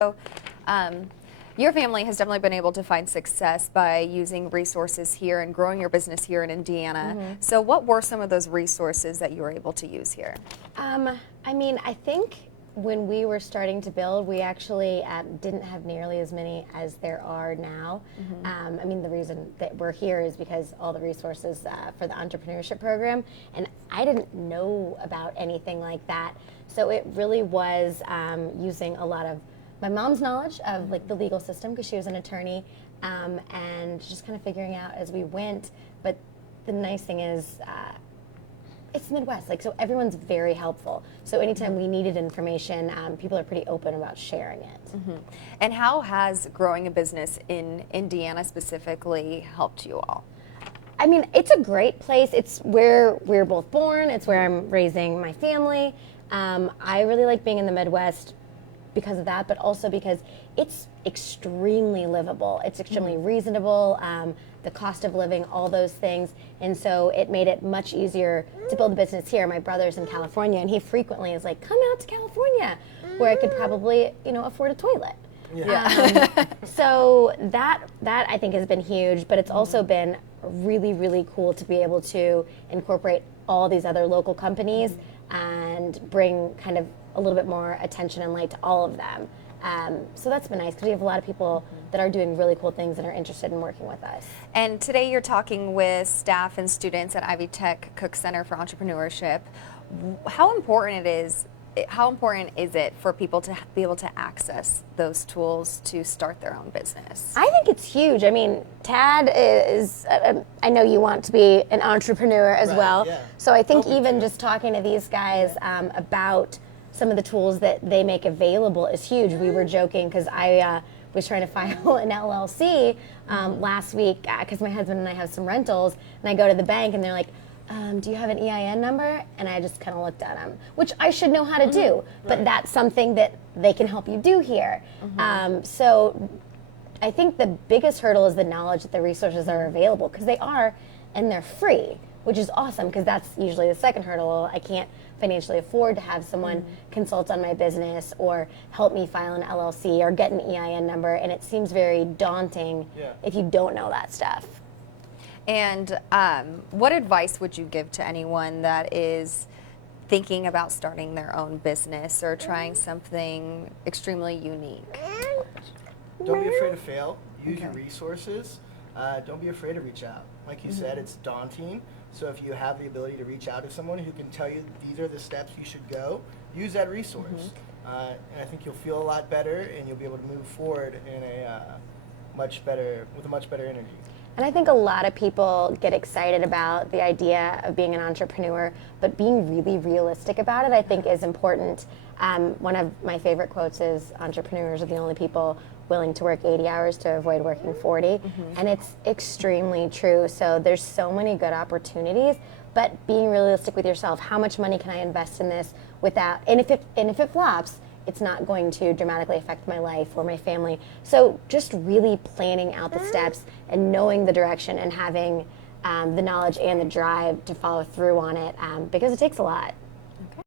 So, your family has definitely been able to find success by using resources here and growing your business here in Indiana. So what were some of those resources that you were able to use here? I mean, I think when we were starting to build, we actually didn't have nearly as many as there are now. I mean, the reason that we're here is because all the resources for the entrepreneurship program, and I didn't know about anything like that. So it really was using a lot of my mom's knowledge of like the legal system, because she was an attorney, and just kind of figuring out as we went. But the nice thing is, it's Midwest, like, so everyone's very helpful. So anytime we needed information, people are pretty open about sharing it. And how has growing a business in Indiana specifically helped you all? I mean, it's a great place. It's where we're both born. It's where I'm raising my family. I really like being in the Midwest because of that, but also because it's extremely livable. It's extremely reasonable, the cost of living, all those things. And so it made it much easier to build a business here. My brother's in California, and he frequently is like, come out to California, where I could probably, afford a toilet. So that I think has been huge, but it's also been really, really cool to be able to incorporate all these other local companies and bring kind of a little bit more attention and light to all of them. So that's been nice, because we have a lot of people that are doing really cool things and are interested in working with us. And today you're talking with staff and students at Ivy Tech Cook Center for Entrepreneurship. How important is it for people to be able to access those tools to start their own business? I think it's huge. I mean, Tad is, I know you want to be an entrepreneur as well. Yeah. So I think even just talking to these guys about some of the tools that they make available is huge. We were joking because I was trying to file an LLC last week because my husband and I have some rentals, and I go to the bank and they're like, do you have an EIN number? And I just kind of looked at them, which I should know how to do, but that's something that they can help you do here. So I think the biggest hurdle is the knowledge that the resources are available, because they are, and they're free, which is awesome, because that's usually the second hurdle. I can't financially afford to have someone consult on my business or help me file an LLC or get an EIN number, and it seems very daunting if you don't know that stuff. And what advice would you give to anyone that is thinking about starting their own business or trying something extremely unique? Don't be afraid to fail. Use your resources. Don't be afraid to reach out. Like you said, it's daunting. So if you have the ability to reach out to someone who can tell you these are the steps you should go, use that resource. And I think you'll feel a lot better, and you'll be able to move forward in with a much better energy. And I think a lot of people get excited about the idea of being an entrepreneur, but being really realistic about it, I think, is important. One of my favorite quotes is, entrepreneurs are the only people willing to work 80 hours to avoid working 40. And it's extremely true. So there's so many good opportunities, but being realistic with yourself. How much money can I invest in this without, and if it flops, it's not going to dramatically affect my life or my family. So just really planning out the steps and knowing the direction and having the knowledge and the drive to follow through on it, because it takes a lot.